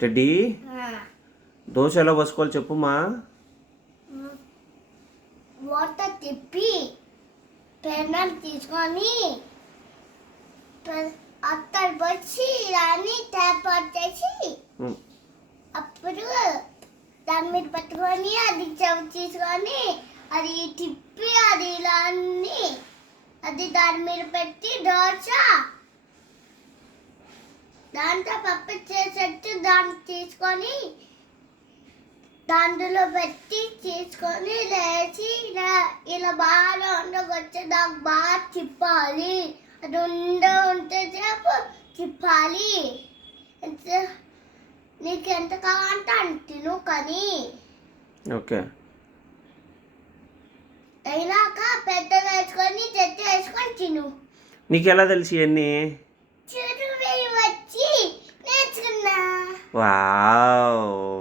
Teddy dosa ఎలా పోసుకోవాలి చెప్పుమా. Water తిప్పి పెనం తీసుకొని అక్కడ వచ్చి దాన్ని ట్యాప్ వచ్చేసి అప్పుడు దాని మీద పెట్టుకొని అది చెవి తీసుకొని అది తిప్పి అది ఇలా అన్ని అది దాని మీద పెట్టి దోశ దాంట్లో పప్పు చేసేట్టు దాన్ని తీసుకొని దాంట్లో పెట్టి తీసుకొని లేచి ఇలా బాగా ఉండకొచ్చి నాకు బాగా తిప్పాలి. అది ఉంటే సేపు తిప్పాలి. నీకు ఎంత కావాలంటే అంత తిను కానీ. ఓకే. అయినాక పెద్దగా వేసుకొని చెత్త వేసుకొని తిను. నీకు ఎలా తెలిసి ఇవన్నీ? చెరువు వచ్చి నేర్చుకున్నా. వావ్.